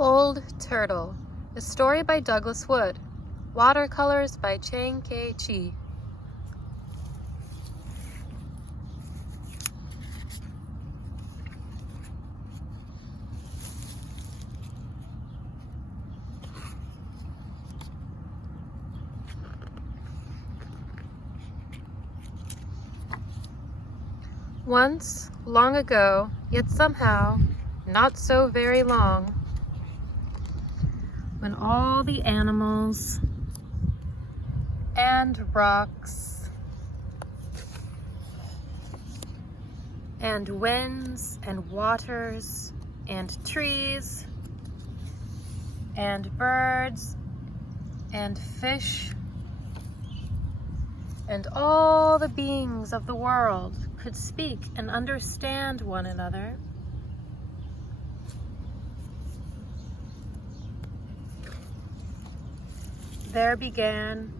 Old Turtle, a story by Douglas Wood, watercolors by Chang Kei Chi. Once, long ago, yet somehow not so very long, when all the animals and rocks and winds and waters and trees and birds and fish and all the beings of the world could speak and understand one another, there began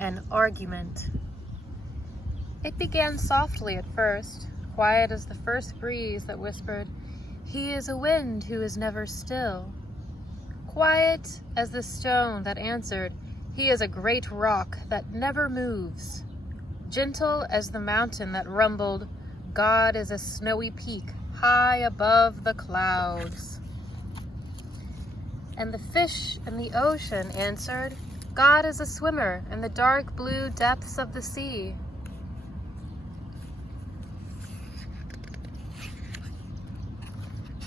an argument. It began softly at first, quiet as the first breeze that whispered, "He is a wind who is never still." Quiet as the stone that answered, "He is a great rock that never moves." Gentle as the mountain that rumbled, "God is a snowy peak high above the clouds." And the fish in the ocean answered, "God is a swimmer in the dark blue depths of the sea."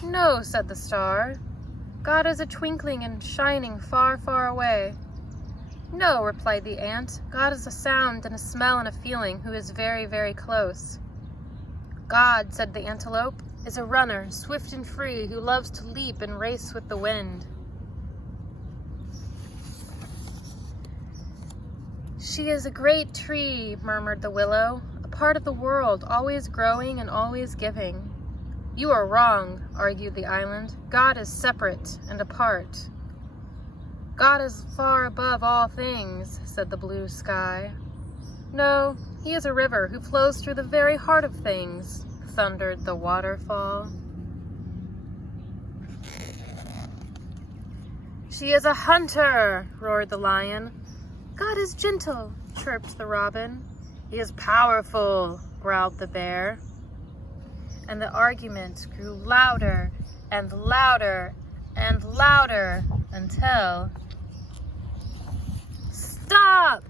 "No," said the star, "God is a twinkling and shining far, far away." "No," replied the ant, "God is a sound and a smell and a feeling who is very, very close." "God," said the antelope, "is a runner, swift and free, who loves to leap and race with the wind." "She is a great tree," murmured the willow, "a part of the world, always growing and always giving." "You are wrong," argued the island. "God is separate and apart." "God is far above all things," said the blue sky. "No, he is a river who flows through the very heart of things," thundered the waterfall. "She is a hunter," roared the lion. "God is gentle," chirped the robin. "He is powerful," growled the bear. And the argument grew louder and louder and louder until... "Stop!"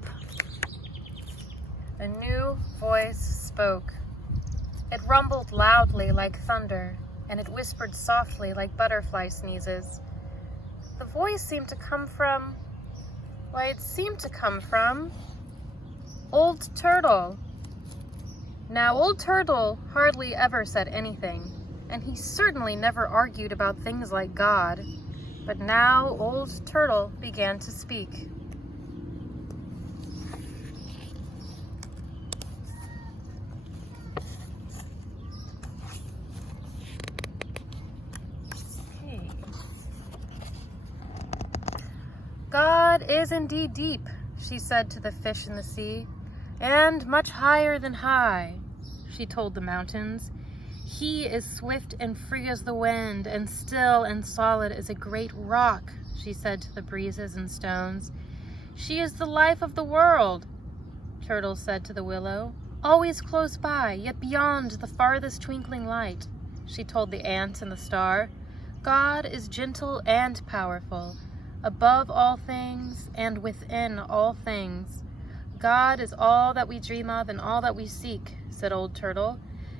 A new voice spoke. It rumbled loudly like thunder, and it whispered softly like butterfly sneezes. The voice seemed to come from... it seemed to come from Old Turtle. Now, Old Turtle hardly ever said anything, and he certainly never argued about things like God. But now Old Turtle began to speak. "God is indeed deep," she said to the fish in the sea, "and much higher than high," she told the mountains. "He is swift and free as the wind, and still and solid as a great rock," she said to the breezes and stones. "She is the life of the world," Turtle said to the willow. "Always close by, yet beyond the farthest twinkling light," she told the ant and the star. "God is gentle and powerful, above all things and within all things. God is all that we dream of and all that we seek," said Old Turtle,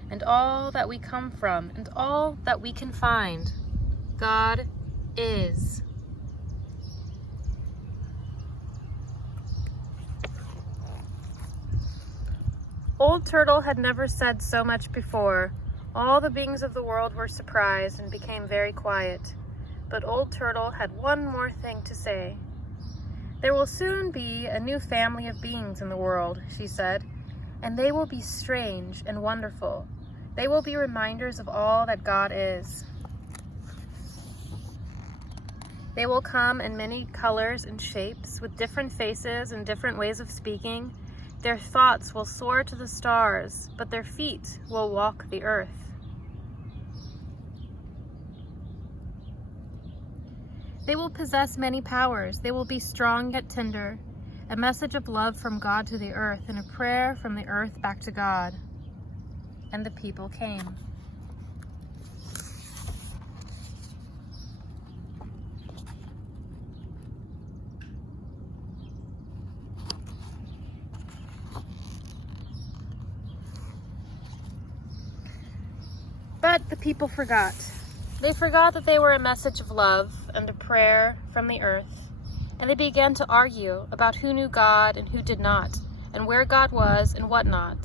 "and all that we come from and all that we can find. God is." Old Turtle had never said so much before. All the beings of the world were surprised and became very quiet. But Old Turtle had one more thing to say. "There will soon be a new family of beings in the world," she said, "and they will be strange and wonderful. They will be reminders of all that God is. They will come in many colors and shapes, with different faces and different ways of speaking. Their thoughts will soar to the stars, but their feet will walk the earth." They will possess many powers. They will be strong yet tender, a message of love from God to the earth, and a prayer from the earth back to God. And the people came. But the people forgot. They forgot that they were a message of love and a prayer from the earth, and they began to argue about who knew God and who did not, and where God was and what not,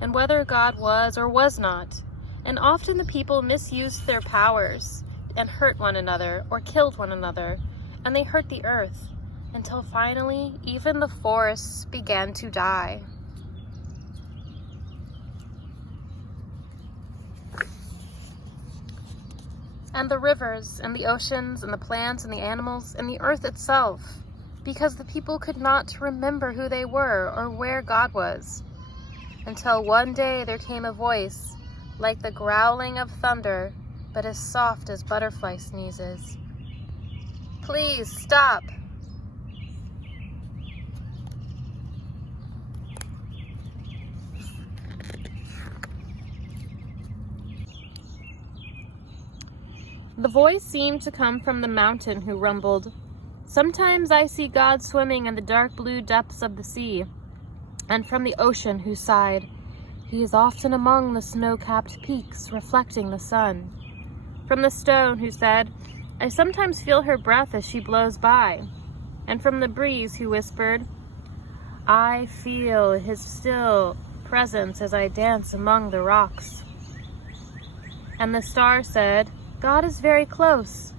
and whether God was or was not. And often the people misused their powers and hurt one another or killed one another, and they hurt the earth, until finally even the forests began to die. And the rivers, and the oceans, and the plants, and the animals, and the earth itself, because the people could not remember who they were or where God was. Until one day there came a voice, like the growling of thunder, but as soft as butterfly sneezes. Please stop. The voice seemed to come from the mountain, who rumbled, "Sometimes I see God swimming in the dark blue depths of the sea," and from the ocean, who sighed, "He is often among the snow-capped peaks, reflecting the sun." From the stone, who said, "I sometimes feel her breath as she blows by," and from the breeze, who whispered, "I feel his still presence as I dance among the rocks." And the star said, "God is very close."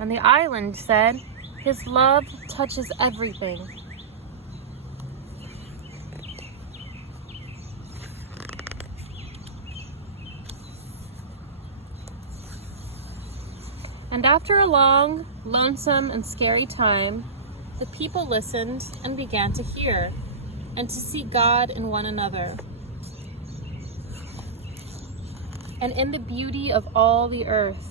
And the island said, "His love touches everything." And after a long, lonesome, and scary time, the people listened and began to hear and to see God in one another, and in the beauty of all the earth.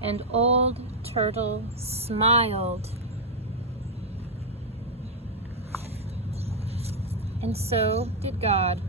And Old Turtle smiled. And so did God.